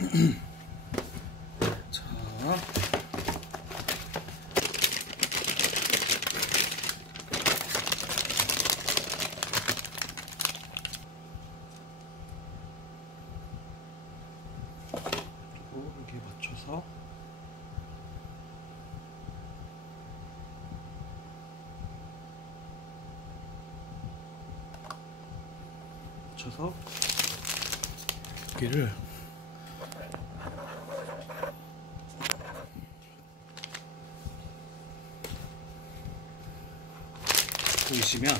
자, 그리고 여기에 맞춰서 여기를 보이시면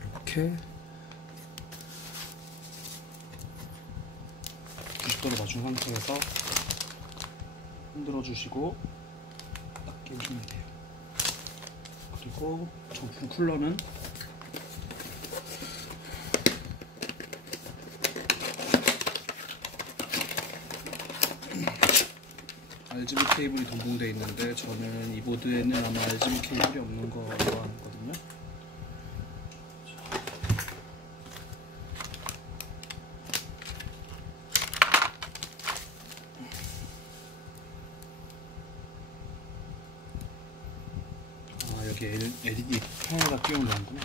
이렇게 90도로 맞춘 상태에서 흔들어 주시고 딱 끼우시면 돼요. 그리고 정품 쿨러는 RGB 케이블이 동봉되어 있는데 저는 이 보드에는 아마 RGB 케이블이 없는 거로 아거든요. 아, 여기 LED 펜에다 끼우는 거구나.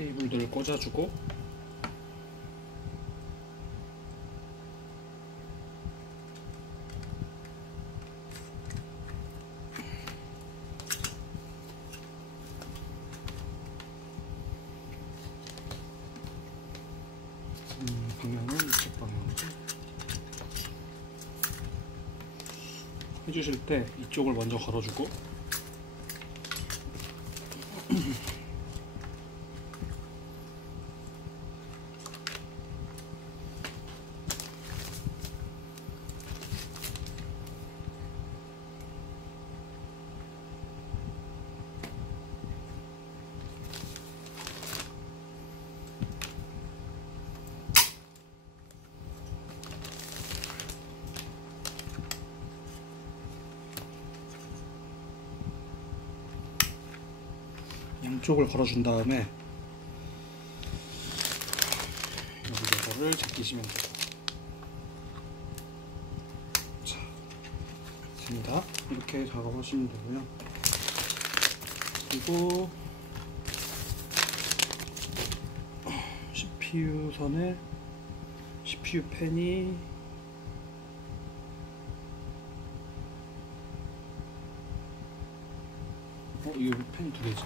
케이블들을 꽂아주고 방향은 이쪽 방향으로 해주실 때 이쪽을 먼저 걸어주고 양쪽을 걸어준 다음에 여기 레버를 제끼시면 돼요. 자, 됐습니다. 이렇게 작업하시면 되고요. 그리고 CPU 선에 CPU 팬이 이거 펜이 두 개지.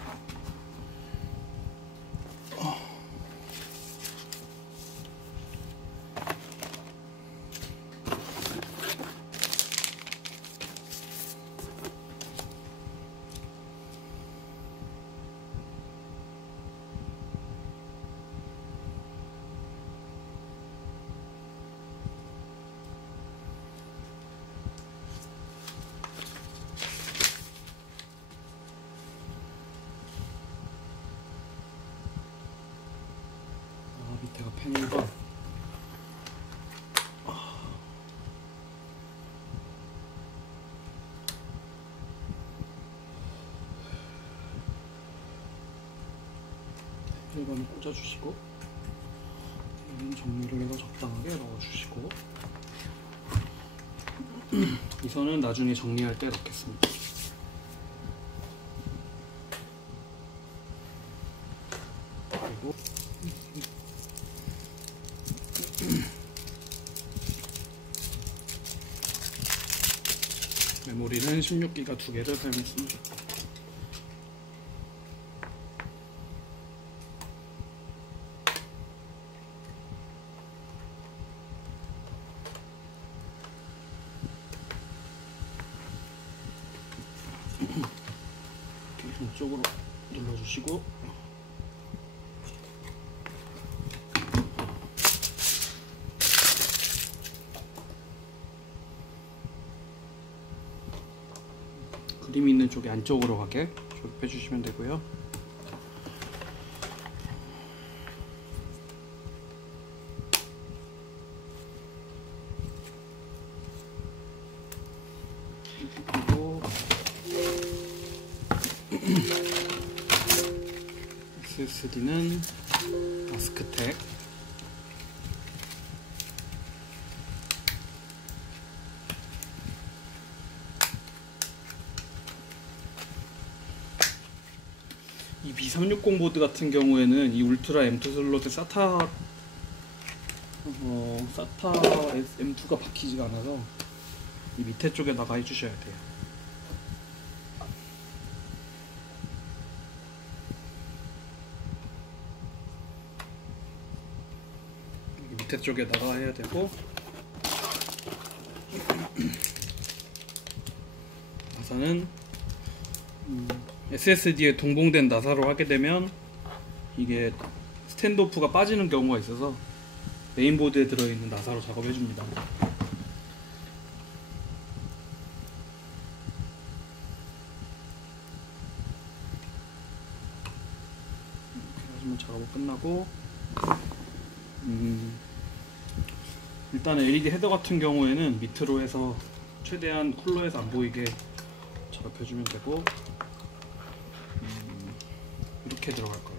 밑에가 펜이고 일반을 꽂아주시고 여기는 정리를 해서 적당하게 넣어주시고 이 선은 나중에 정리할 때 넣겠습니다. 되고 메모리는 16기가 2개를 사용했습니다. 이쪽으로 눌러주시고 그림이 있는 쪽에 안쪽으로 가게 조립해 주시면 되고요. 그리고 SSD는 마스크텍, 이 B360 보드 같은 경우에는 이 울트라 M2 슬롯에 SATA M2가 박히지가 않아서 이 밑에 쪽에다가 해주셔야 돼요. 밑에 쪽에다가 해야 되고, 나사는 SSD에 동봉된 나사로 하게 되면 이게 스탠드오프가 빠지는 경우가 있어서 메인보드에 들어있는 나사로 작업해줍니다. 이렇게 하시면 작업은 끝나고, 일단 LED 헤더 같은 경우에는 밑으로 해서 최대한 쿨러에서 안 보이게 작업해주면 되고, 이렇게 들어갈 거예요.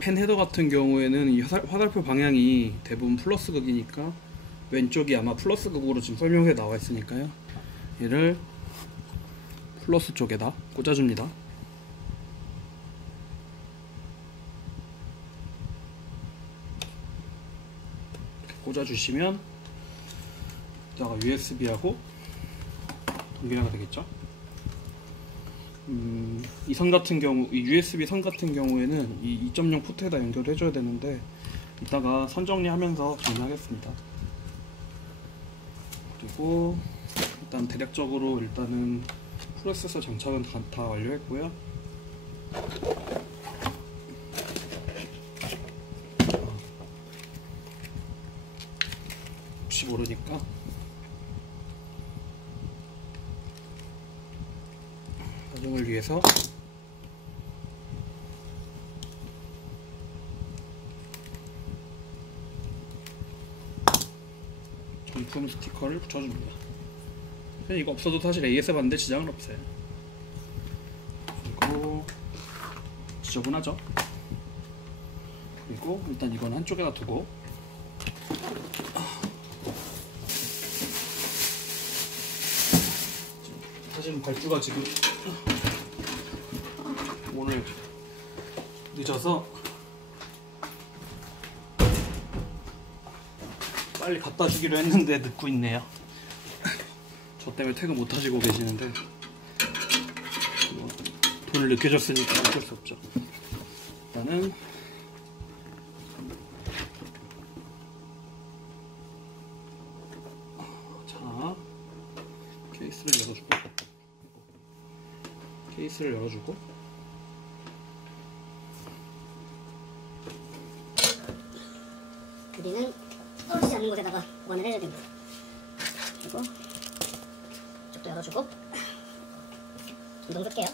펜 헤더 같은 경우에는 이 화살표 방향이 대부분 플러스 극이니까 왼쪽이 아마 플러스 극으로 지금 설명서에 나와 있으니까요. 얘를 플러스 쪽에다 꽂아줍니다. 꽂아주시면 이따가 USB하고 동기화가 되겠죠. 이 선 같은 경우, 이 USB 선 같은 경우에는 이 2.0 포트에다 연결해 줘야 되는데 이따가 선 정리하면서 정리하겠습니다. 그리고 일단 대략적으로 일단은 프로세서 장착은 다 완료했고요. 혹시 모르니까 나중을 위해서 정품 스티커를 붙여줍니다. 이거 없어도 사실 AS 봤는데 지장은 없어요. 그리고 지저분하죠. 그리고 일단 이건 한쪽에다 두고, 사실은 발주가 지금 오늘 늦어서 빨리 갖다 주기로 했는데 늦고 있네요. 저 때문에 퇴근 못 하시고 계시는데 돈을 늦게 줬으니까 어쩔 수 없죠. 일단은 자, 케이스를 열어주고 우리는 떨어지지 않는 곳에다가 보관을 해줘야 됩니다. 그리고 이쪽도 열어주고 전동 줄게요.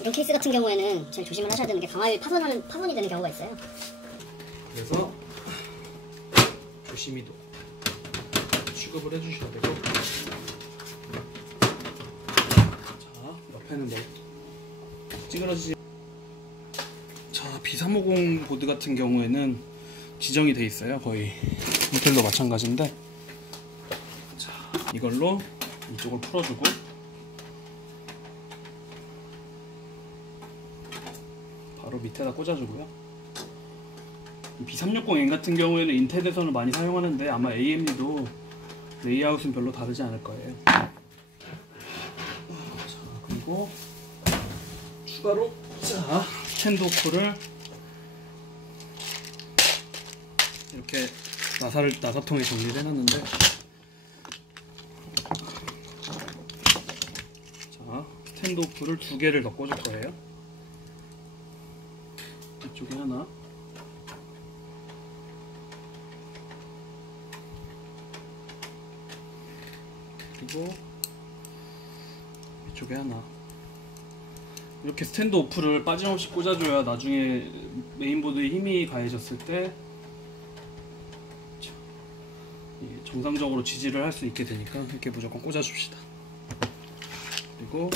이런 케이스 같은 경우에는 제일 조심을 하셔야 되는 게 강하게 파손이 되는 경우가 있어요. 그래서 조심히 취급을 해주셔야 되고, 자, 옆에는 뭐 찌그러지지. B350 보드 같은 경우에는 지정이 돼 있어요. 거의 인텔도 마찬가지인데, 자, 이걸로 이쪽을 풀어주고 바로 밑에다 꽂아주고요. B360N 같은 경우에는 인텔에서는 많이 사용하는데 아마 AMD도 레이아웃은 별로 다르지 않을 거예요. 자, 그리고 추가로 스탠드 호크를 이렇게 나사통에 정리를 해놨는데, 자, 스탠드 호크를 2개를 더 꽂을 거예요. 이쪽에 하나, 그리고 이쪽에 하나. 이렇게 스탠드 오프를 빠짐없이 꽂아줘야 나중에 메인보드에 힘이 가해졌을 때 정상적으로 지지를 할 수 있게 되니까 이렇게 무조건 꽂아줍시다. 그리고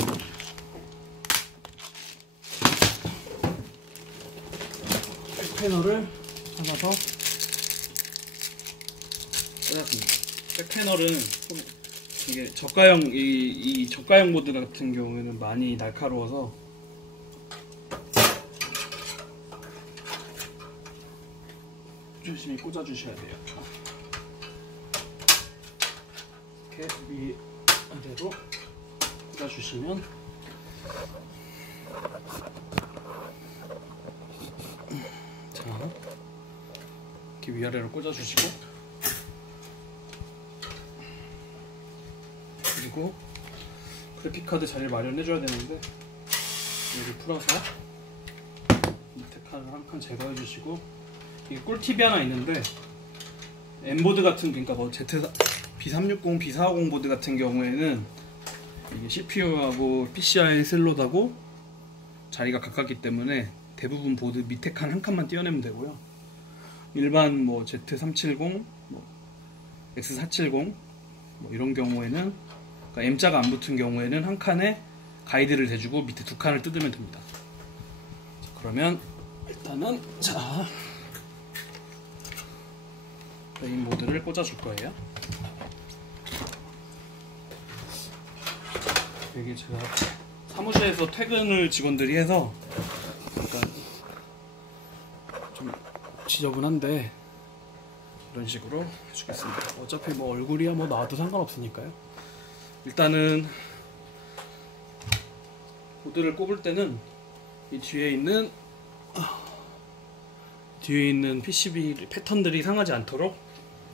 백패널을 잡아서 꽂았습니다. 백패널은 이게 저가형 이 저가형 보드 같은 경우에는 많이 날카로워서 조심히 꽂아주셔야 돼요. 이렇게 위아래로 꽂아주시면 자, 이렇게 위아래로 꽂아주시고, 그리고 그래픽카드 자리를 마련해줘야 되는데 여기 풀어서 밑에 칸을 한 칸 제거해 주시고, 이게 꿀팁이 하나 있는데, M보드 같은, 그러니까 뭐 B360, B450 보드 같은 경우에는 이게 CPU하고 PCI 슬롯하고 자리가 가깝기 때문에 대부분 보드 밑에 칸 한 칸만 떼어내면 되고요. 일반 뭐 Z370, 뭐 X470 뭐 이런 경우에는, 그러니까 M자가 안 붙은 경우에는 한 칸에 가이드를 대주고 밑에 2칸을 뜯으면 됩니다. 자, 그러면 일단은 자, 메인보드를 꽂아줄 거예요. 여기 제가 사무실에서 퇴근을 직원들이 해서 약간 좀 지저분한데 이런 식으로 해주겠습니다. 어차피 뭐 얼굴이야 뭐 나와도 상관없으니까요. 일단은 보드를 꼽을 때는 이 뒤에 있는 PCB 패턴들이 상하지 않도록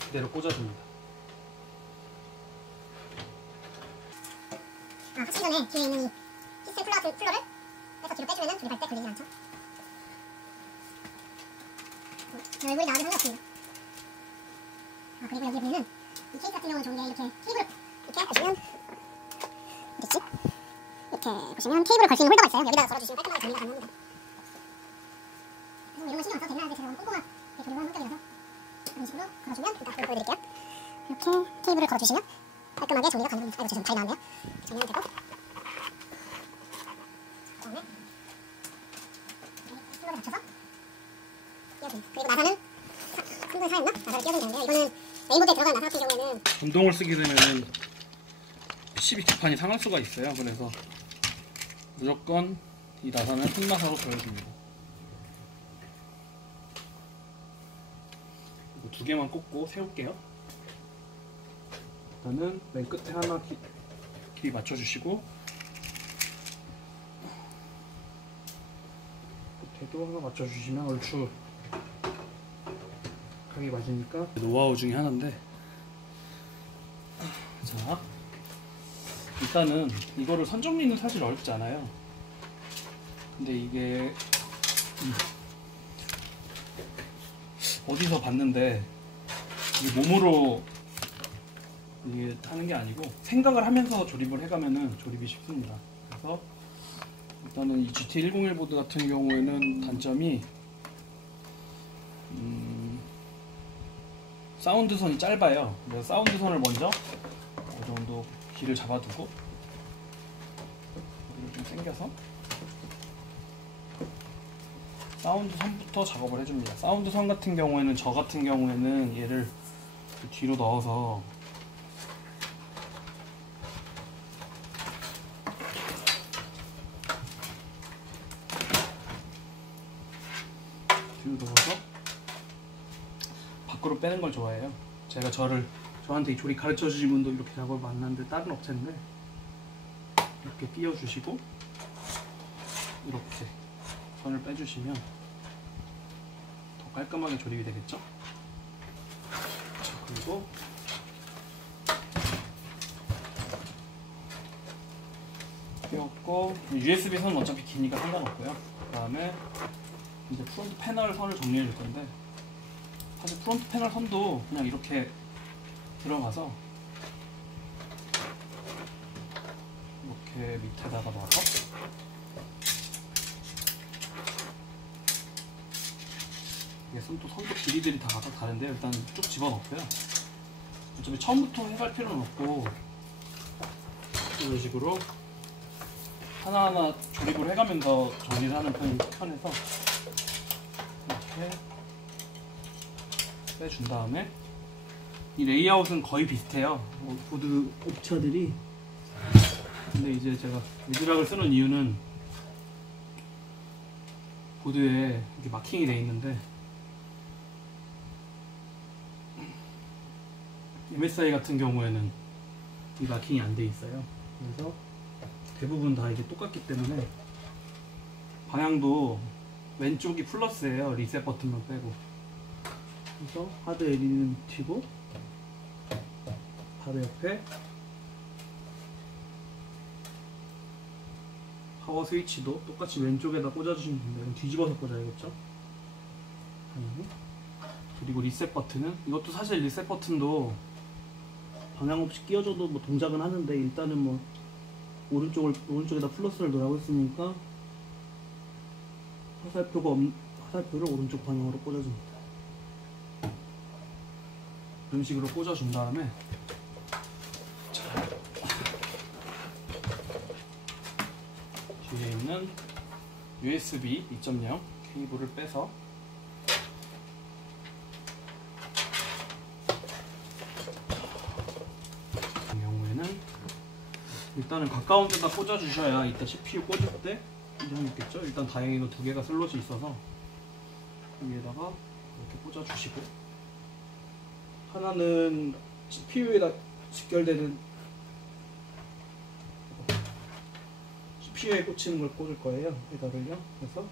그대로 꽂아줍니다. 하시기 전에 뒤에 있는 이 히스테리 플러를 해서 뒤로 빼주면 조립할 때 걸리지 않죠. 제 얼굴이 나오긴 상관없습니다. 그리고 여기 보면은 이 케이스 같은 경우는 좋은 게 이렇게 케이블을 이렇게 보시면 어딨지? 이렇게 보시면 케이블을 걸 수 있는 홀더가 있어요. 여기다가 걸어주시면 깔끔하게 정리가 가능합니다. 그래서 이런 건 신경 안 써도 되긴 하는데 제가 너무 꼼꼼하게 조립을 하는 성격이라서 이런 식으로 걸어주면, 일단 이거 보여드릴게요. 이렇게 케이블을 걸어주시면 깔끔하게 정리가 가능합니다. 아이고 죄송합니다. 잘 나왔네요. 정리하면 되고, 그다음에 플러를 맞춰서 끼워줍니다. 그리고 나사는 한번 사였나? 나사를 끼워주면 되는데요. 이거는 메인보드에 들어가는 나사 같은 경우에는 전동을 쓰게 되면 PCB 기판이 상할 수가 있어요. 그래서 무조건 이 나사는 흑나사로 조여줍니다. 이거 2개만 꽂고 세울게요. 일단은 맨 끝에 하나 길이 맞춰주시고, 끝에도 하나 맞춰주시면 얼추 각이 맞으니까 노하우 중에 하나인데, 자, 일단은 이거를 선정리는 사실 어렵지 않아요. 근데 이게 어디서 봤는데 이게 몸으로 이게 하는 게 아니고 생각을 하면서 조립을 해가면은 조립이 쉽습니다. 그래서 일단은 이 GT101 보드 같은 경우에는 단점이 사운드선이 짧아요. 그래서 사운드선을 먼저 어느 정도 길을 잡아두고 여기를 좀 당겨서 사운드 선부터 작업을 해줍니다. 사운드 선 같은 경우에는 저 같은 경우에는 얘를 뒤로 넣어서 밖으로 빼는 걸 좋아해요. 제가 저한테 이 조리 가르쳐 주신 분도 이렇게 작업을 만났는데 다른 업체인데 이렇게 끼워 주시고 이렇게 선을 빼주시면 더 깔끔하게 조립이 되겠죠? 자, 그리고 끼웠고 USB 선은 어차피 기니까 상관없고요. 그 다음에 이제 프론트 패널 선을 정리해 줄 건데 사실 프론트 패널 선도 그냥 이렇게 들어가서 이렇게 밑에다가 놔서 이게 선도 길이들이 다 각각 다른데 일단 쭉 집어넣고요. 어차피 처음부터 해갈 필요는 없고 이런 식으로 하나하나 조립을 해가면서 정리를 하는 편에서 이렇게 빼준 다음에 이 레이아웃은 거의 비슷해요. 보드 옵차들이. 근데 이제 제가 위드락을 쓰는 이유는 보드에 이렇게 마킹이 되어 있는데 MSI 같은 경우에는 이 마킹이 안 되어 있어요. 그래서 대부분 다 이게 똑같기 때문에 방향도 왼쪽이 플러스예요. 리셋 버튼만 빼고. 그래서 하드 LED는 튀고 바로 옆에 파워 스위치도 똑같이 왼쪽에다 꽂아주시면 됩니다. 이건 뒤집어서 꽂아야겠죠? 그리고 리셋 버튼은 이것도 사실 리셋 버튼도 방향 없이 끼워줘도 뭐 동작은 하는데 일단은 뭐 오른쪽에다 플러스를 놓으라고 했으니까 화살표를 오른쪽 방향으로 꽂아줍니다. 이런 식으로 꽂아준 다음에 뒤에 있는 USB 2.0 케이블을 빼서 같은 경우에는 일단은 가까운 데다 꽂아 주셔야 이따 CPU 꽂을 때 이점이 있겠죠. 일단 다행히도 두 개가 슬롯이 있어서 여기에다가 이렇게 꽂아 주시고 하나는 CPU에다 직결되는 CPU에 꽂히는 걸 꽂을 거예요. 헤더를요. 그래서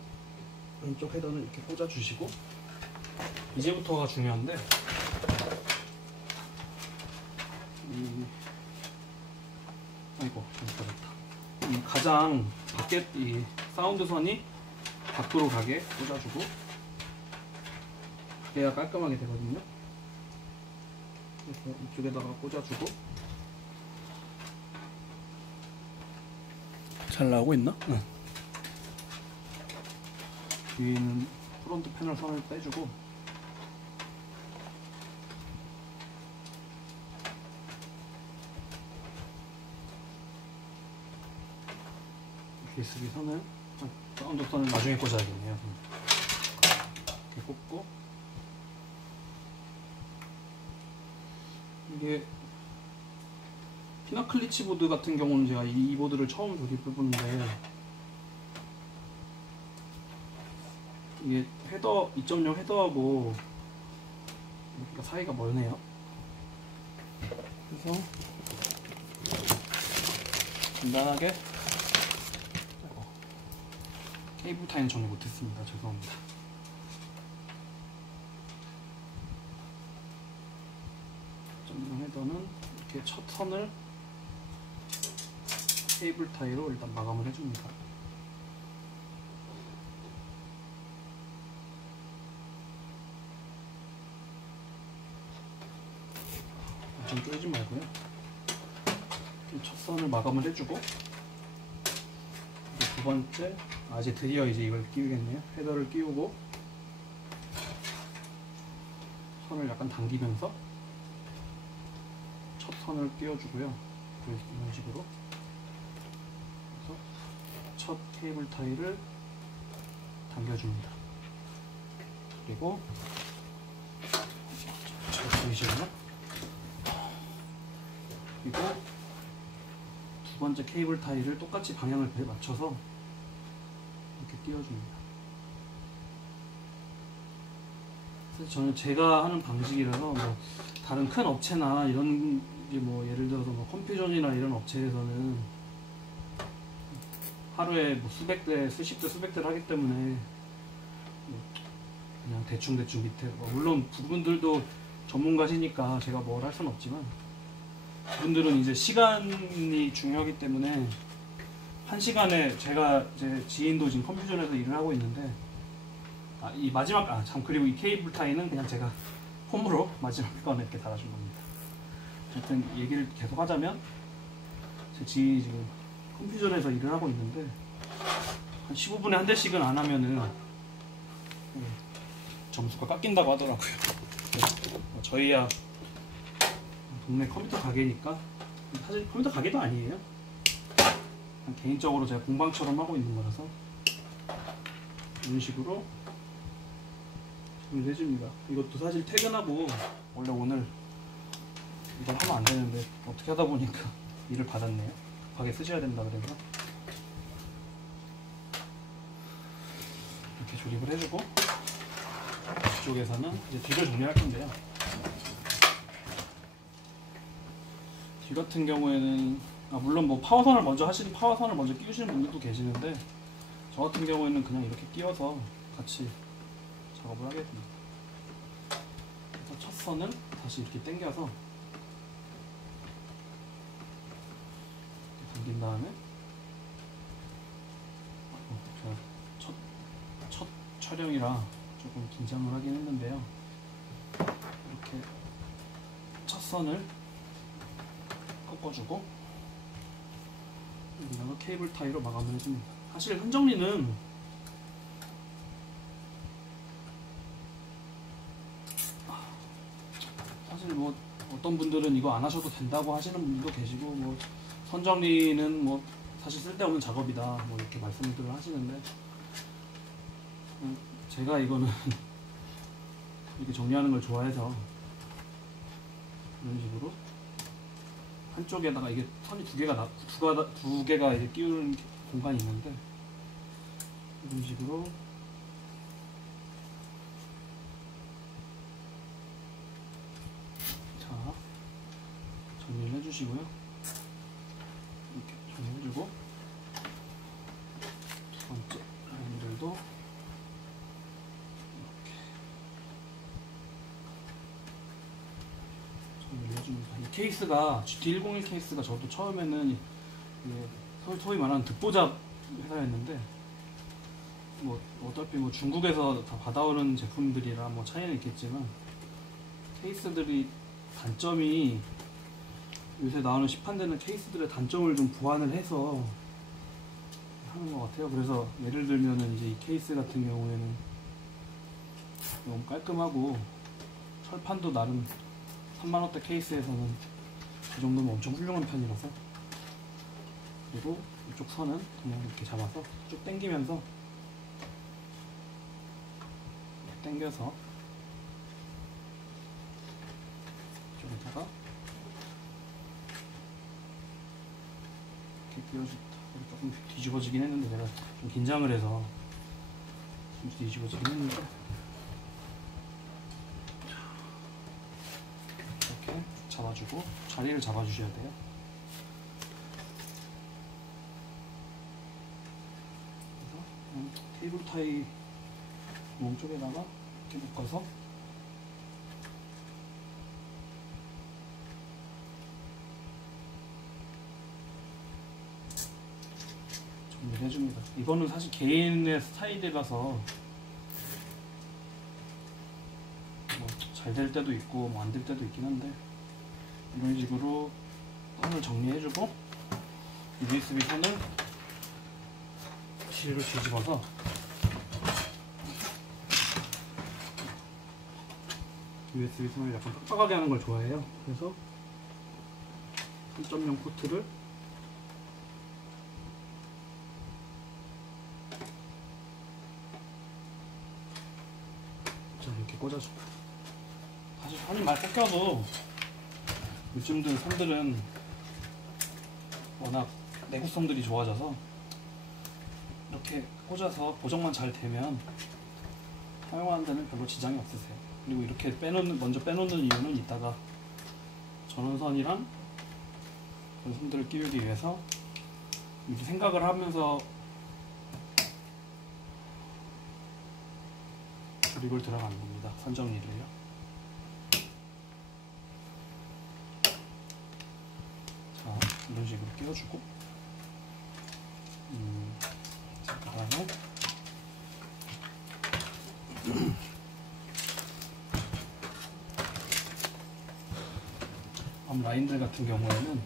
왼쪽 헤더는 이렇게 꽂아 주시고 이제부터가 중요한데 이 가장 밖에 이 사운드 선이 밖으로 가게 꽂아주고 그래야 깔끔하게 되거든요. 그래서 이쪽에다가 꽂아주고 잘 나오고 있나? 응. 뒤에는 프론트 패널 선을 빼주고 USB 선을 사운드 선을 나중에 꽂아야겠네요. 이렇게 꽂고 이게 피나클리치 보드 같은 경우는 제가 이 보드를 처음 조립해보는데 이게 헤더 2.0 헤더하고 여기가 사이가 멀네요. 그래서 간단하게 케이블 타이는 정리 못했습니다. 죄송합니다. 헤더는 이렇게 첫 선을 케이블 타이로 일단 마감을 해줍니다. 좀 쪼이지 말고요. 첫 선을 마감을 해주고 이제 두 번째 이제 드디어 이걸 끼우겠네요. 헤더를 끼우고 선을 약간 당기면서 첫 선을 끼워주고요. 이런 식으로 그래서 첫 케이블 타이를 당겨줍니다. 그리고 잘 보이시나요? 그리고 두 번째 케이블 타이를 똑같이 방향을 맞춰서 이렇게 띄워줍니다. 그래서 저는 제가 하는 방식이라서 뭐 다른 큰 업체나 이런 게 뭐 예를 들어서 뭐 컴퓨전이나 이런 업체에서는 하루에 뭐 수백 대, 수십 대, 수백 대를 하기 때문에 그냥 대충 밑에 물론 그분들도 전문가시니까 제가 뭘 할 수는 없지만 그분들은 이제 시간이 중요하기 때문에 한 시간에 제가 제 지인도 지금 컴퓨전에서 일을 하고 있는데 이 마지막 참 그리고 이 케이블 타이는 그냥 제가 홈으로 마지막 건에 이렇게 달아준 겁니다. 어쨌든 얘기를 계속 하자면 제 지인이 지금 컴퓨전에서 일을 하고 있는데 한 15분에 한 대씩은 안 하면은 점수가 깎인다고 하더라고요. 저희야 동네 컴퓨터 가게니까 사실 컴퓨터 가게도 아니에요. 개인적으로 제가 공방처럼 하고 있는 거라서 이런 식으로 정리를 해줍니다. 이것도 사실 퇴근하고 원래 오늘 이걸 하면 안 되는데 어떻게 하다 보니까 일을 받았네요. 가게 쓰셔야 된다 그래서 이렇게 조립을 해주고 이쪽에서는 이제 뒤를 정리할 건데요. 뒤 같은 경우에는 물론 뭐 파워선을 먼저 끼우시는 분들도 계시는데 저 같은 경우에는 그냥 이렇게 끼워서 같이 작업을 하게 됩니다. 그래서 첫 선을 다시 이렇게 당겨서 이렇게 당긴 다음에 제가 첫 촬영이라 조금 긴장을 하긴 했는데요. 이렇게 첫 선을 꺾어주고 여기다가 케이블 타이로 마감을 해줍니다. 사실 흔정리는 사실 뭐 어떤 분들은 이거 안 하셔도 된다고 하시는 분들도 계시고 뭐 선정리는 뭐 사실 쓸데없는 작업이다 뭐 이렇게 말씀들을 하시는데 제가 이거는 이렇게 정리하는 걸 좋아해서 이런 식으로 한쪽에다가 이게 선이 두 개가 이제 끼우는 공간이 있는데 이런 식으로 자 정리를 해주시고요. 이렇게 정리해주고 두 번째 라인들도 해줍니다. 이 케이스가 GT101 케이스가 저도 처음에는 소위 말하는 듣보잡 회사였는데 뭐 어차피 뭐 중국에서 다 받아오는 제품들이라 뭐 차이는 있겠지만 케이스들이 단점이 요새 나오는 시판되는 케이스들의 단점을 좀 보완을 해서 하는 것 같아요. 그래서 예를 들면은 이제 이 케이스 같은 경우에는 너무 깔끔하고 철판도 나름 3만원대 케이스에서는 이 정도면 엄청 훌륭한 편이라서 그리고 이쪽 선은 그냥 이렇게 잡아서 쭉 당기면서 당겨서 이쪽에다가 이렇게 끼워줍니다. 조금 뒤집어지긴 했는데 제가 좀 긴장을 해서 좀 뒤집어지긴 했는데 이렇게 잡아주고 자리를 잡아주셔야 돼요. 그래서 테이블 타이 몸 쪽에다가 이렇게 묶어서 정리를 해줍니다. 이거는 사실 개인의 스타일이라서 뭐 잘 될 때도 있고 뭐 안 될 때도 있긴 한데 이런 식으로 선을 정리해주고 USB 선을 뒤로 뒤집어서 USB 선을 약간 빡빡하게 하는 걸 좋아해요. 그래서 3.0 코트를 자 꽂아주고. 사실 한이 많이 꺾여도 요즘들 선들은 워낙 내구성들이 좋아져서 이렇게 꽂아서 고정만 잘 되면 사용하는 데는 별로 지장이 없으세요. 그리고 이렇게 먼저 빼놓는 이유는 이따가 전원선이랑 그 선들을 끼우기 위해서 이렇게 생각을 하면서 조립을 들어가는 겁니다. 선정리를요. 자, 이런 식으로 끼워주고, 자, 그 다음에 앞 라인들 같은 경우에는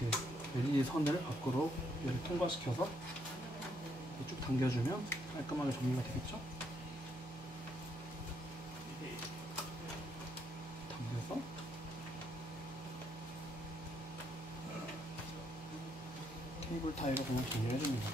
이렇게 LED 선을 밖으로 얘를 통과시켜서 쭉 당겨주면 깔끔하게 정리가 되겠죠? 당겨서 케이블 타이로 그냥 정리해줍니다.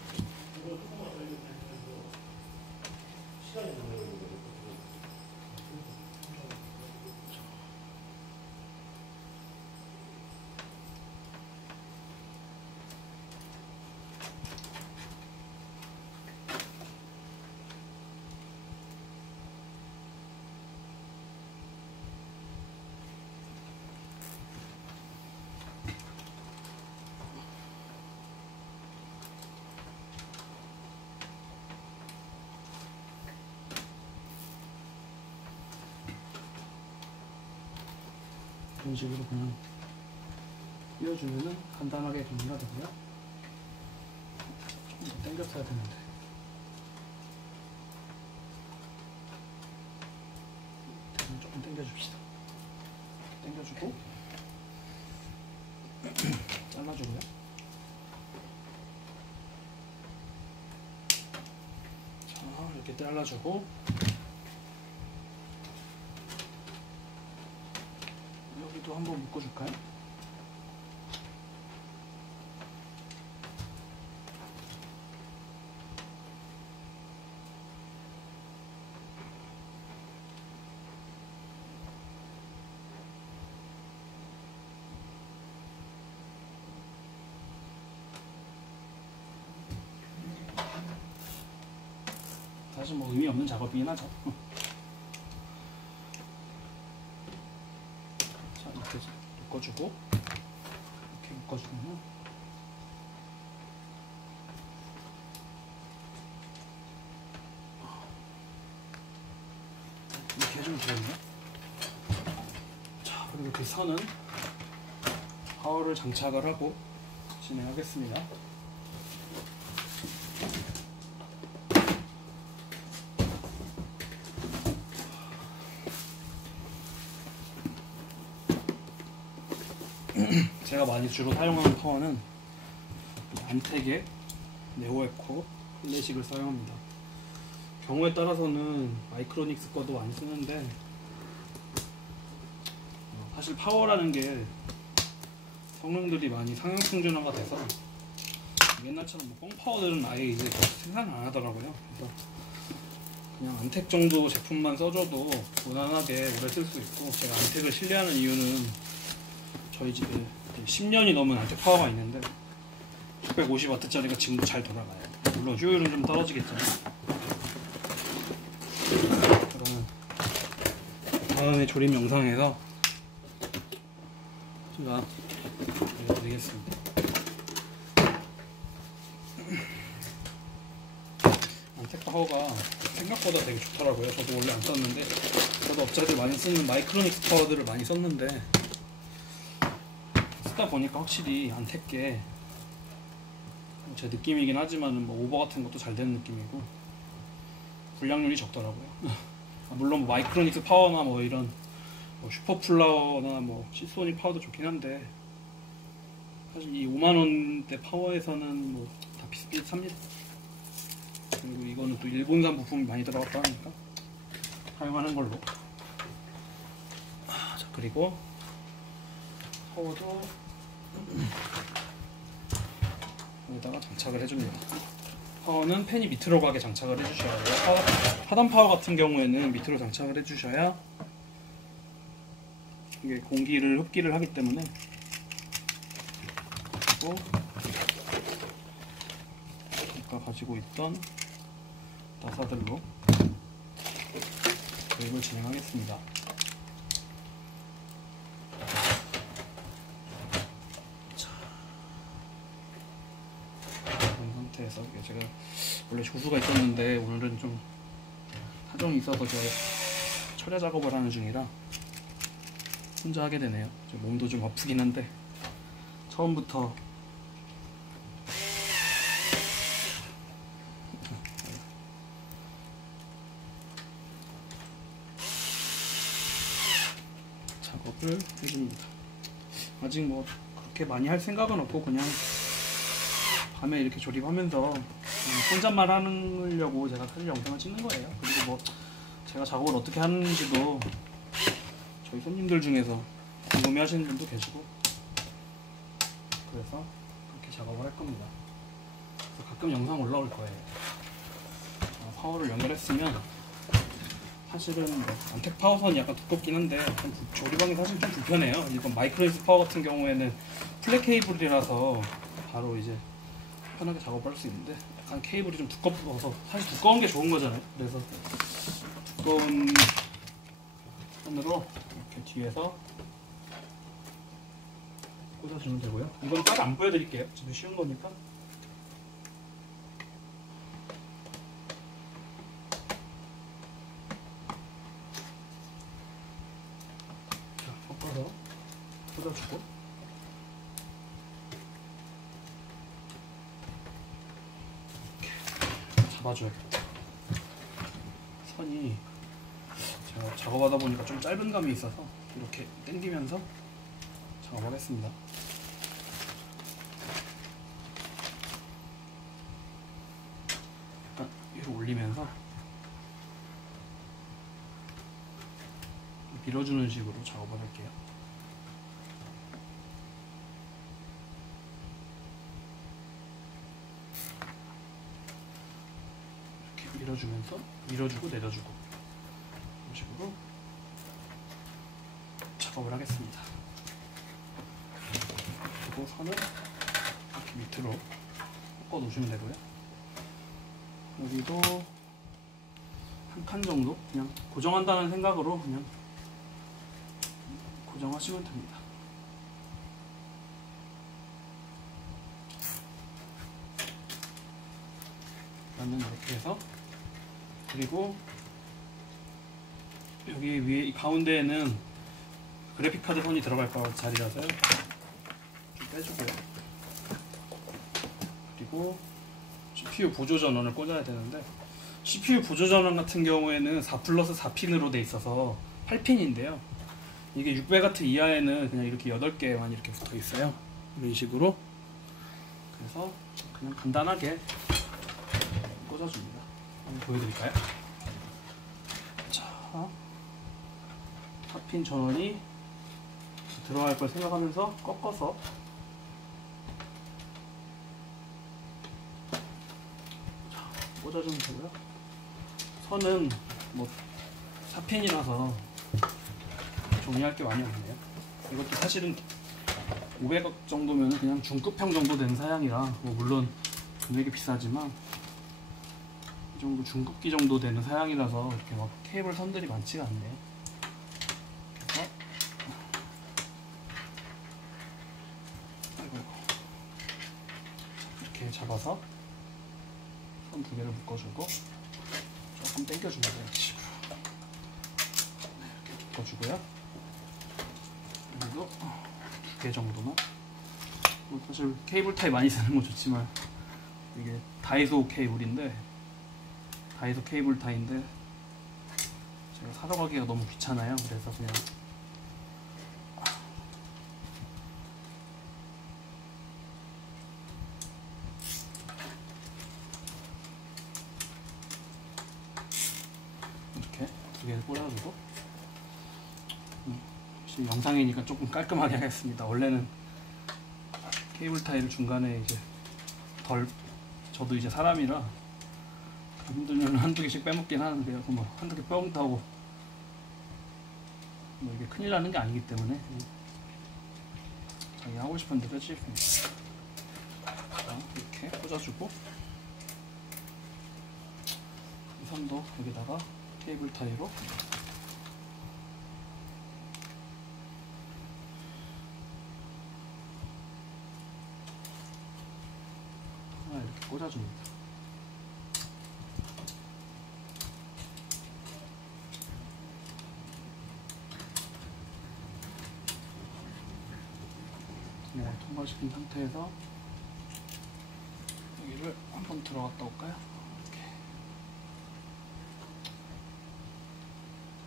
이런 식으로 그냥 끼워주면은 간단하게 정리가 되고요. 조금 더 당겼어야 되는데. 조금 당겨줍시다. 당겨주고 잘라주고요. 자, 이렇게 잘라주고 여기도 한번 묶어줄까요? 사실 뭐 의미 없는 작업이긴 하죠. 자, 이렇게 묶어주고 이렇게 묶어주면 이렇게 해주면 되거든요. 자, 그리고 그 선은 파워를 장착을 하고 진행하겠습니다. 제가 많이 주로 사용하는 파워는 안텍의 네오에코 클래식을 사용합니다. 경우에 따라서는 마이크로닉스 거도 많이 쓰는데 사실 파워라는 게 성능들이 많이 상향 평준화가 돼서 옛날처럼 뭐 뻥파워들은 아예 이제 생산을 안 하더라고요. 그래서 그냥 안텍 정도 제품만 써줘도 무난하게 오래 쓸 수 있고, 제가 안텍을 신뢰하는 이유는 저희 집에 10년이 넘은 안텍 파워가 있는데 650W짜리가 지금도 잘 돌아가요. 물론 효율은 좀 떨어지겠지만. 그러면 다음에 조립 영상에서 제가 알려드리겠습니다. 안텍 파워가 생각보다 되게 좋더라고요. 저도 원래 안 썼는데, 저도 업자들 많이 쓰는 마이크로닉스 파워들을 많이 썼는데 쓰다 보니까 확실히 안텍게 제 느낌이긴 하지만은 뭐 오버 같은 것도 잘 되는 느낌이고 불량률이 적더라고요. 물론 뭐 마이크로닉스 파워나 뭐 이런 뭐 슈퍼플라워나 뭐 시소니 파워도 좋긴 한데 사실 이 5만원대 파워에서는 뭐 다 비슷비슷합니다. 그리고 이거는 또 일본산 부품이 많이 들어갔다 하니까 사용하는 걸로. 자, 그리고 파워도 여기다가 장착을 해줍니다. 파워는 팬이 밑으로 가게 장착을 해주셔야 돼요. 하단 파워 같은 경우에는 밑으로 장착을 해주셔야 이게 공기를 흡기를 하기 때문에. 그리고 아까 가지고 있던 나사들로 교육을 진행하겠습니다. 이런 상태에서 제가 원래 조수가 있었는데 오늘은 좀 사정이 있어서 제가 철야 작업을 하는 중이라 혼자 하게 되네요. 몸도 좀 아프긴 한데 처음부터 작업을 해줍니다. 아직 뭐 그렇게 많이 할 생각은 없고 그냥 밤에 이렇게 조립하면서 혼잣말 하려고 제가 사실 영상을 찍는 거예요. 그리고 뭐 제가 작업을 어떻게 하는지도 저희 손님들 중에서 궁금해 하시는 분도 계시고 그래서 그렇게 작업을 할 겁니다. 그래서 가끔 영상 올라올 거예요. 파워를 연결했으면 사실은 뭐 안텍 파워선이 약간 두껍긴 한데 조립하기 사실 좀 불편해요. 이건 마이크로이스 파워 같은 경우에는 플랫 케이블이라서 바로 이제 편하게 작업할 수 있는데 약간 케이블이 좀 두꺼워서 사실 두꺼운 게 좋은 거잖아요. 그래서 두꺼운 선으로 이렇게 뒤에서 꽂아주면 되고요. 이건 따로 안 보여드릴게요. 진짜 쉬운 거니까. 자, 섞어서 꽂아주고 이렇게 잡아줘야겠다. 선이 제가 작업하다 보니까 좀 짧은 감이 있어서 이렇게 당기면서 작업하겠습니다. 약간 위로 올리면서 밀어주는 식으로 작업을 할게요. 이렇게 밀어주면서 밀어주고 내려주고 이런 식으로 작업을 하겠습니다. 그리고 선을 이렇게 밑으로 꺾어 놓으시면 되고요. 여기도 한 칸 정도 그냥 고정한다는 생각으로 그냥 고정하시면 됩니다. 나는 이렇게 해서 그리고 여기 위에 이 가운데에는 그래픽카드 선이 들어갈 거 자리라서요. 좀 빼주고요. 그리고 CPU 보조 전원을 꽂아야 되는데 CPU 보조 전원 같은 경우에는 4+4핀으로 돼 있어서 8핀인데요. 이게 600W 이하에는 그냥 이렇게 8개만 이렇게 붙어 있어요. 이런 식으로. 그래서 그냥 간단하게 꽂아줍니다. 한번 보여드릴까요? 자, 4핀 전원이 들어갈 걸 생각하면서 꺾어서 꽂아주면 되고요. 선은 뭐 4핀이라서 정리할 게 많이 없네요. 이것도 사실은 500억 정도면 그냥 중급형 정도 된 사양이라 뭐 물론 금액이 비싸지만 이 정도 중급기 정도 되는 사양이라서 이렇게 막 케이블 선들이 많지가 않네요. 그래서 이렇게 잡아서 선 2개를 묶어주고 조금 당겨주면 돼요. 이런 식으로. 네, 이렇게 묶어주고요. 여기도 2개 정도만. 뭐 사실 케이블 타입 많이 쓰는 건 좋지만 이게 다이소 케이블인데 다이소 케이블 타인데 제가 사러 가기가 너무 귀찮아요. 그래서 그냥 이렇게 2개를 꽂아주고 혹시 영상이니까 조금 깔끔하게 하겠습니다. 원래는 케이블 타이를 중간에 이제 덜 저도 이제 사람이라 힘들면 한두 개씩 빼먹긴 하는데요. 뭐 한두 개 빼먹다고 뭐 이게 큰일 나는 게 아니기 때문에 자기 하고 싶은 대로 해주시면 됩니다. 자, 이렇게 꽂아주고 이 선도 여기다가 케이블 타이로 하나 이렇게 꽂아줍니다. 통과시킨 상태에서 여기를 한번 들어갔다 올까요? 이렇게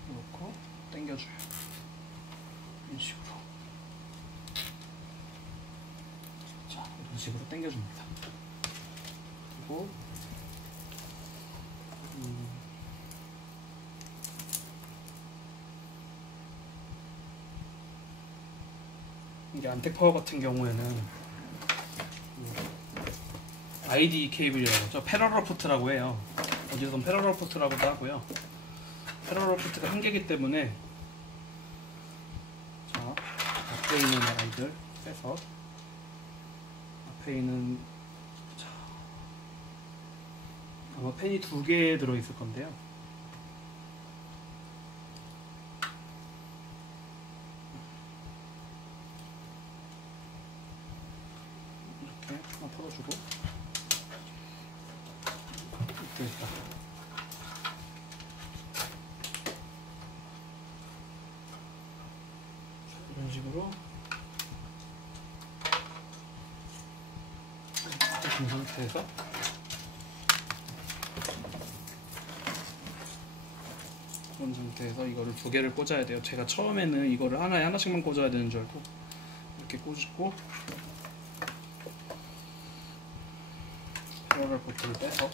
놓고 당겨줘요. 이런 식으로. 자, 이런 식으로 당겨줍니다. 그리고 이게 안텍파워 같은 경우에는 ID 케이블이라고 하죠. 패러럴 포트라고 해요. 어디서든 패러럴 포트라고도 하고요. 패러럴 포트가 한 개이기 때문에 자, 앞에 있는 아이들 빼서 앞에 있는 자, 아마 펜이 2개 들어있을 건데요. 이렇게 하나 풀어주고 이렇게 있다. 이런 식으로 준 상태에서 그런 상태에서 이거를 2개를 꽂아야 돼요. 제가 처음에는 이거를 하나에 하나씩만 꽂아야 되는 줄 알고 이렇게 꽂고 패러럴 포트를 빼서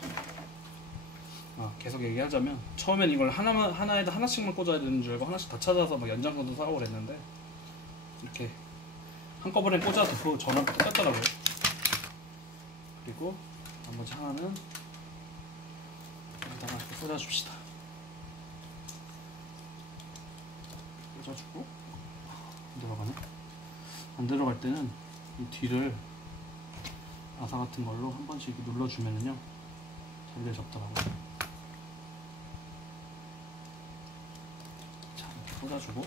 계속 얘기하자면 처음엔 이걸 하나에다 하나씩만 꽂아야 되는 줄 알고 하나씩 다 찾아서 막 연장선도 사고 그랬는데 이렇게 한꺼번에 꽂아도 저랑 똑같더라고요. 그리고 나머지 하나는 여기다가 이렇게 꽂아줍시다. 꽂아주고 안 들어가네. 안 들어갈 때는 이 뒤를 아사 같은 걸로 한 번씩 눌러주면은요 자리를 잡더라고요. 자, 이렇게 꽂아주고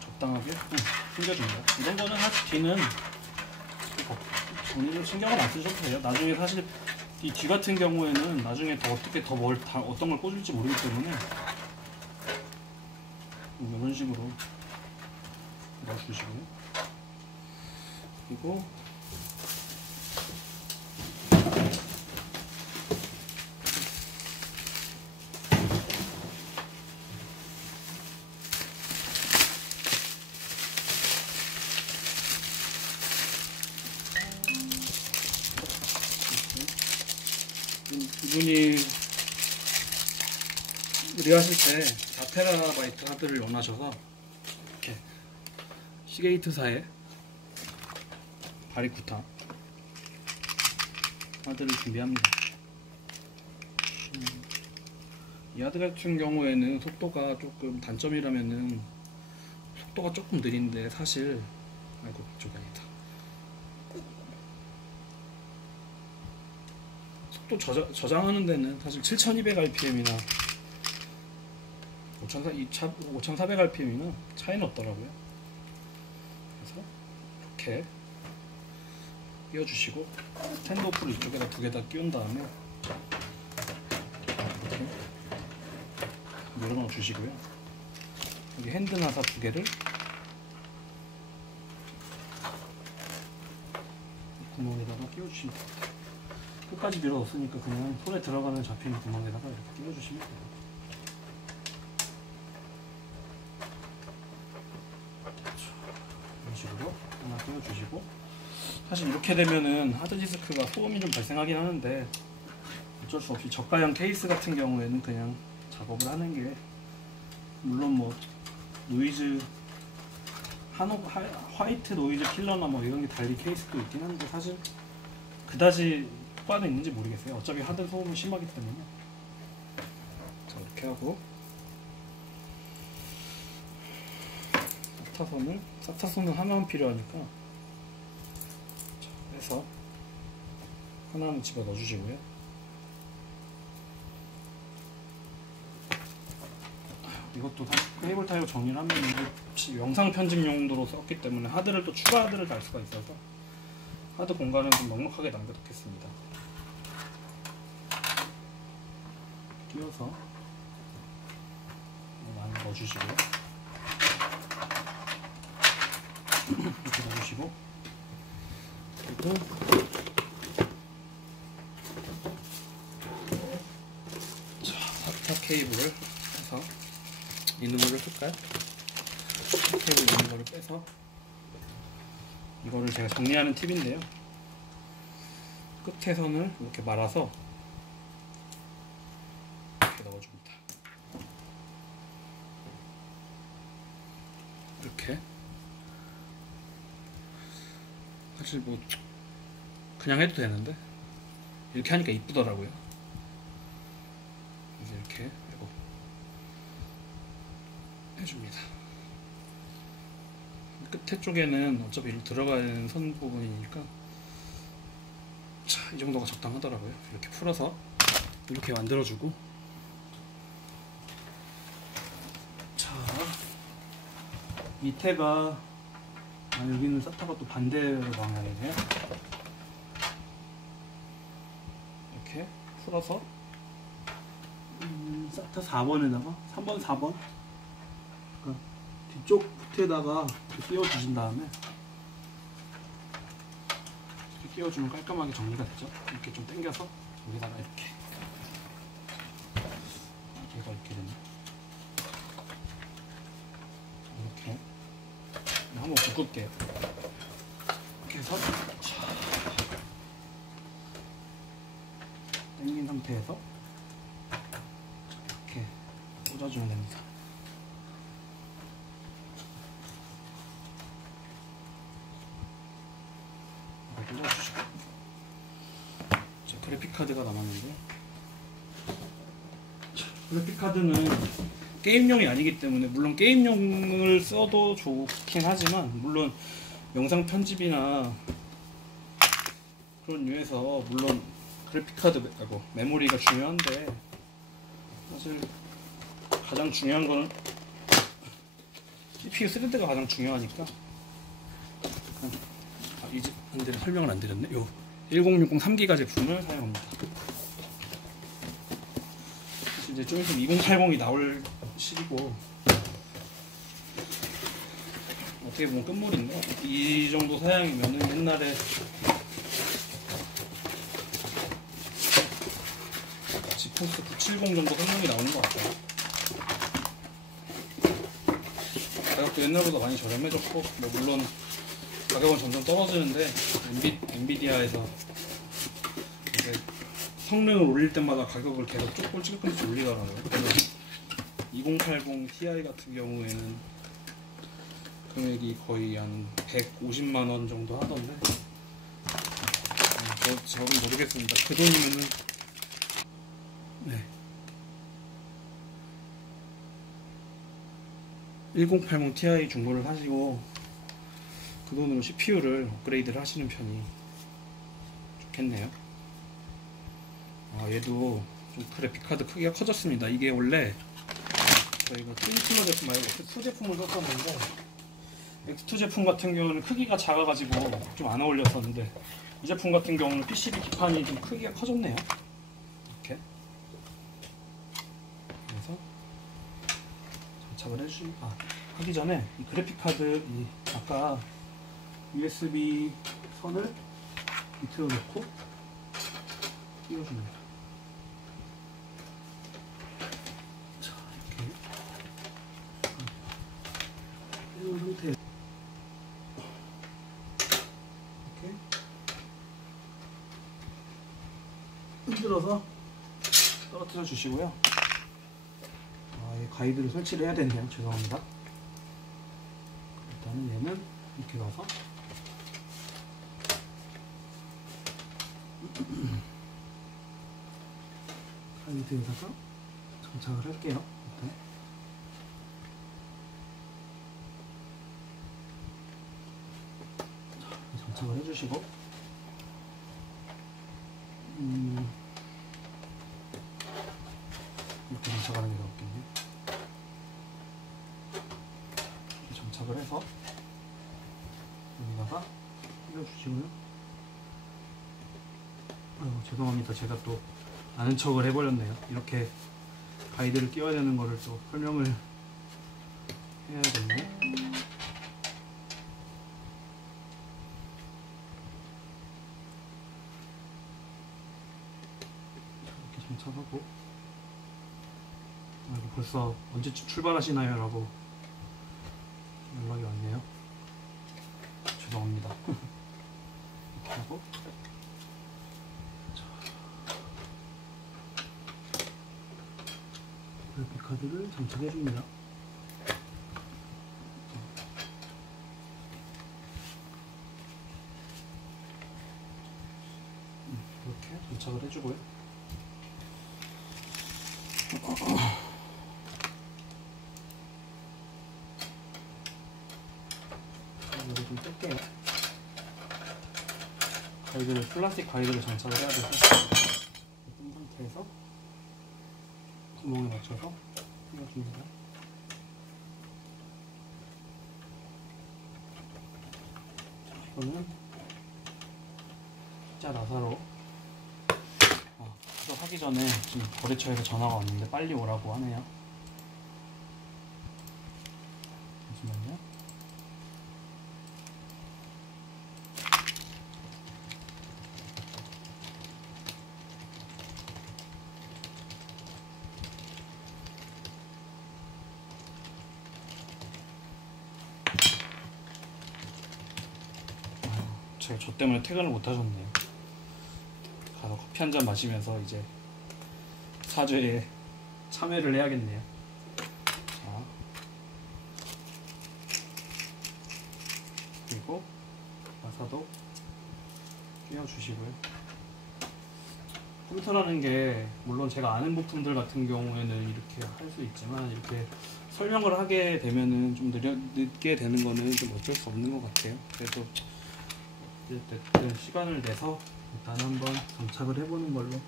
적당하게 숨겨줍니다. 이런 거는 사실 뒤는 정리를 신경을 안 쓰셔도 돼요. 나중에 사실 이 뒤 같은 경우에는 나중에 더 어떻게 어떤 걸 꽂을지 모르기 때문에 이런 식으로 넣어주시고요. 그리고 이분이 의뢰하실 때 4TB 하드를 원하셔서 이렇게 시게이트사의 바리쿠타 하드를 준비합니다. 이 하드 같은 경우에는 속도가 조금 단점이라면은 속도가 조금 느린데 사실 그쪽이 아니다. 속도 저장하는 데는 사실 7200rpm이나 5400rpm이나 차이는 없더라고요. 그래서 이렇게 끼워주시고 스탠드오프를 이쪽에다 2개 다 끼운 다음에 이렇게 밀어넣어 주시고요. 여기 핸드 나사 2개를 구멍에다가 끼워주시면 됩니다. 끝까지 밀어 넣었으니까 그냥 손에 들어가면 잡히는 구멍에다가 이렇게 끼워주시면 돼요. 이런 식으로 하나 끼워주시고, 사실 이렇게 되면은 하드디스크가 소음이 좀 발생하긴 하는데 어쩔 수 없이 저가형 케이스 같은 경우에는 그냥 작업을 하는 게, 물론 뭐 노이즈 화이트 노이즈 킬러나 뭐 이런 게 달린 케이스도 있긴 한데 사실 그다지 효과는 있는지 모르겠어요. 어차피 하드 소음은 심하기 때문에. 자, 이렇게 하고 사타선은 하나만 필요하니까 자, 해서 하나는 집어 넣어주시고요. 이것도 케이블 타이로 정리를 하면 영상 편집 용도로 썼기 때문에 하드를 또 추가 하드를 달 수가 있어서 하드 공간은 좀 넉넉하게 남겨놓겠습니다. 끼워서 안에 넣어주시고요. 이렇게 넣어주시고, 그리고 자, 사타 케이블을 빼서 있는 거를 쓸까요? 케이블 있는 거를 빼서 이거를 제가 정리하는 팁인데요. 끝에 선을 이렇게 말아서 이렇게 넣어줍니다. 이렇게 사실 뭐 그냥 해도 되는데 이렇게 하니까 이쁘더라고요. 그래서 이렇게 해줍니다. 끝에 쪽에는 어차피 이렇게 들어가야 되는 선 부분이니까 자, 이 정도가 적당하더라고요. 이렇게 풀어서 이렇게 만들어주고, 자, 밑에가 여기는 사타가 또 반대 방향이네요. 이렇게 풀어서 사타 4번에다가 3번, 4번 뒤쪽 부트에다가 끼워 주신 다음에 이렇게 끼워주면 깔끔하게 정리가 되죠. 이렇게 좀 당겨서 여기다가 이렇게 얘가 이렇게 되네. 이렇게 한번 묶을게요. 이렇게 해서 당긴 상태에서 이렇게 꽂아주면 됩니다. 자, 그래픽카드가 남았는데, 그래픽카드는 게임용이 아니기 때문에 물론 게임용을 써도 좋긴 하지만, 물론 영상 편집이나 그런 류에서 물론 그래픽카드 메모리가 중요한데, 사실 가장 중요한 거는 CPU 스레드가 가장 중요하니까. 이제 설명을 안 드렸네. 요 1060 3기가 제품을 사용합니다. 이제 좀 있으면 2080이 나올 시기고, 어떻게 보면 끝물인데, 이 정도 사양이면은 옛날에 지포스 970 정도 성능이 나오는 것 같아요. 가격도 옛날보다 많이 저렴해졌고, 뭐 물론 가격은 점점 떨어지는데, 엔비디아에서 이제 성능을 올릴 때마다 가격을 계속 조금씩 올리더라고요. 그래서 2080 Ti 같은 경우에는 금액이 거의 한 150만원 정도 하던데, 저는 모르겠습니다. 그 돈이면은, 네, 1080 Ti 중고를 사시고 그 돈으로 CPU를 업그레이드를 하시는 편이 좋겠네요. 얘도 좀 그래픽카드 크기가 커졌습니다. 이게 원래 저희가 트윈플러 제품 말고 X2 제품을 썼었는데, X2 제품 같은 경우는 크기가 작아가지고 좀 안 어울렸었는데, 이 제품 같은 경우는 PCB 기판이 좀 크기가 커졌네요. 이렇게. 그래서 장착을 하기 전에 이 그래픽카드, 아까 USB 선을 밑으로 놓고 끼워줍니다. 자, 이렇게 끼운 상태에 이렇게 흔들어서 떨어뜨려 주시고요. 이 가이드를 설치를 해야 되네요. 죄송합니다. 일단은 얘는 이렇게 가서 가이드에다가 장착을 할게요. 일단. 장착을 해주시고 이렇게 장착하는 게 낫겠네. 이렇게 장착을 해서 여기다가 끼워주시고요. 아이고, 죄송합니다. 제가 또 아는 척을 해버렸네요. 이렇게 가이드를 끼워야 되는 거를 또 설명을 해야겠네. 이렇게 장착하고, 아이고, 벌써 언제쯤 출발하시나요? 라고 연락이 왔네요. 죄송합니다. 이렇게 하고, 그래픽카드를 장착해줍니다. 이렇게 장착을 해주고요. 이거 좀 뺄게요. 가이드를, 플라스틱 가이드를 장착을 해야 돼서 뜬 상태에서 구멍에 맞춰서 끼워줍니다. 이거는 진짜 나사로 하기 전에 지금 거래처에서 전화가 왔는데 빨리 오라고 하네요. 잠시만요. 제가 저 때문에 퇴근을 못 하셨네요. 가서 커피 한 잔 마시면서 이제 사죄에 참여를 해야겠네요. 자, 그리고 나사도 끼워주시고요. 컴퓨터라는 게 물론 제가 아는 부품들 같은 경우에는 이렇게 할 수 있지만 이렇게 설명을 하게 되면은 좀 늦게 되는 거는 좀 어쩔 수 없는 것 같아요. 그래서 어쨌든 시간을 내서 일단 한번 장착을 해보는 걸로,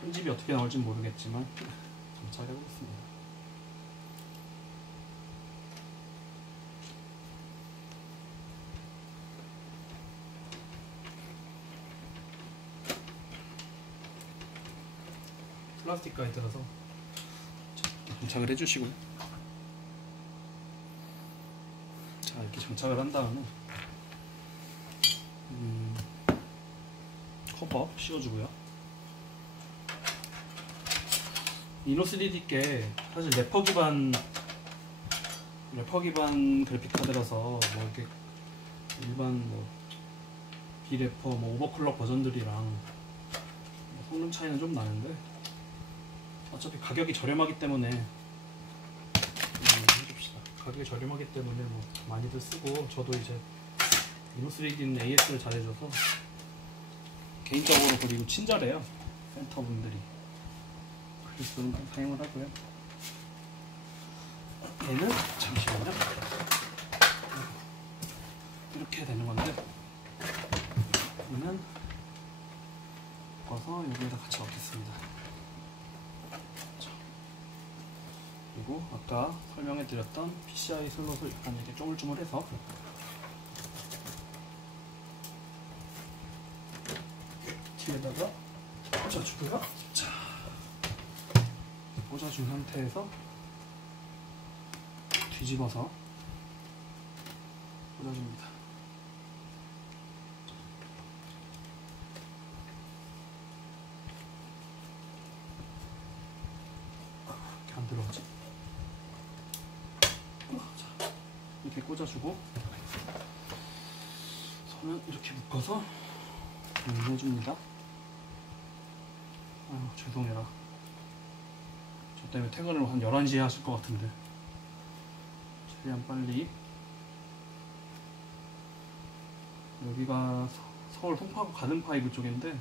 편집이 어떻게 나올지 모르겠지만 장착을 해보겠습니다. 플라스틱 가이드라서 장착을 해주시고요. 자, 이렇게 장착을 한 다음에 커버 씌워주고요. 이노3D께 사실 래퍼 기반 그래픽 카드라서 뭐 이렇게 일반 뭐 비래퍼 뭐 오버클럭 버전들이랑 성능 차이는 좀 나는데 어차피 가격이 저렴하기 때문에 해줍시다. 가격이 저렴하기 때문에 뭐 많이들 쓰고, 저도 이제 이노3D는 AS를 잘해줘서 개인적으로, 그리고 친절해요 센터분들이. 그래서 많이 사용을 하고요. 얘는 잠시만요. 이렇게 되는 건데, 얘는 묶어서 여기에다 같이 넣겠습니다. 자, 그리고 아까 설명해드렸던 PCI 슬롯을 약간 이렇게 쪼물쪼물해서 뒤에다가 꽂아주고요. 자, 꽂아준 상태에서 뒤집어서 꽂아줍니다. 이렇게 안 들어가지? 자, 이렇게 꽂아주고 손은 이렇게 묶어서 해줍니다. 아유, 죄송해라. 저 때문에 퇴근을 한 11시에 하실 것 같은데 최대한 빨리. 여기가 서울 송파구 가든파이브 쪽인데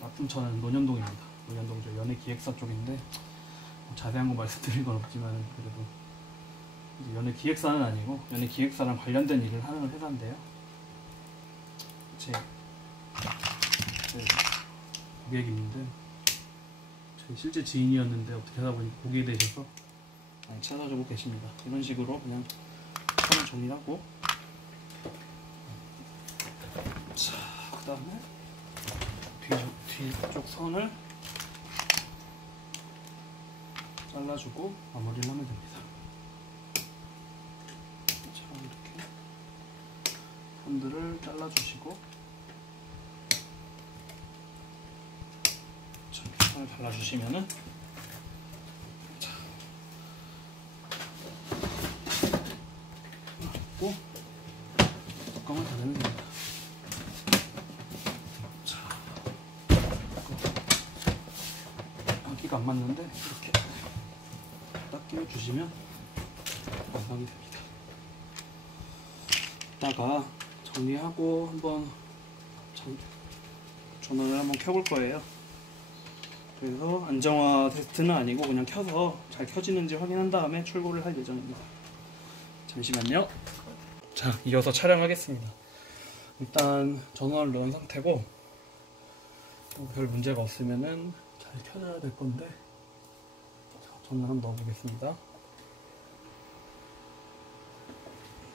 납품처는 논현동입니다. 논현동 저 연예기획사 쪽인데 뭐 자세한 거 말씀드릴 건 없지만 그래도 이제 연예기획사는 아니고 연예기획사랑 관련된 일을 하는 회사인데요. 제 고객인데 제 실제 지인이었는데 어떻게 하다 보니 고객이 되셔서 많이 찾아주고 계십니다. 이런 식으로 그냥 선을 정리하고, 자, 그 다음에 뒤쪽 선을 잘라주고 마무리를 하면 됩니다. 자, 이렇게 선들을 잘라주시고, 자, 선을 잘라주시면은, 자, 고 뚜껑을 닫으면 됩니다. 여기가 안 맞는데 이렇게 딱 끼워주시면 완성이 됩니다. 이따가 정리하고 한번 전원을 한번 켜볼 거예요. 그래서 안정화 테스트는 아니고 그냥 켜서 잘 켜지는지 확인한 다음에 출고를 할 예정입니다. 잠시만요. 자, 이어서 촬영하겠습니다. 일단 전원을 넣은 상태고 별 문제가 없으면은 잘 켜져야 될 건데, 자, 전원 한번 넣어보겠습니다.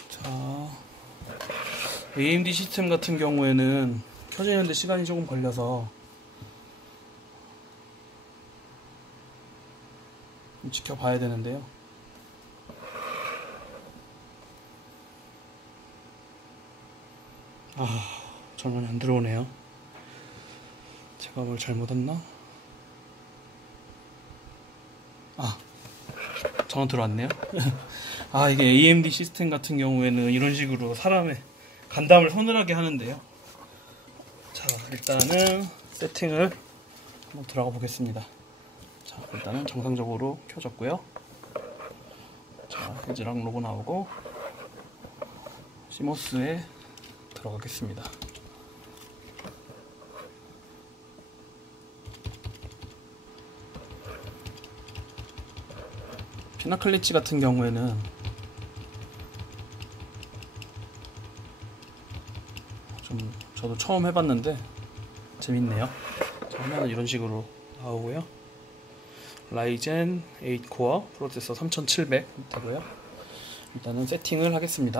자, AMD 시스템 같은 경우에는 켜지는데 시간이 조금 걸려서 좀 지켜봐야 되는데요. 전원이 안 들어오네요. 제가 뭘 잘못했나? 전원 들어왔네요. 이게 AMD 시스템 같은 경우에는 이런 식으로 사람의 간담을 서늘하게 하는데요. 자, 일단은 세팅을 한번 들어가 보겠습니다. 자, 일단은 정상적으로 켜졌고요. 자, 해지랑 로고 나오고 시모스에 들어가겠습니다. 피나클리치 같은 경우에는 좀 저도 처음 해봤는데 재밌네요. 자, 하나는 이런 식으로 나오고요. 라이젠 8 코어 프로세서 3700 되고요. 일단은 세팅을 하겠습니다.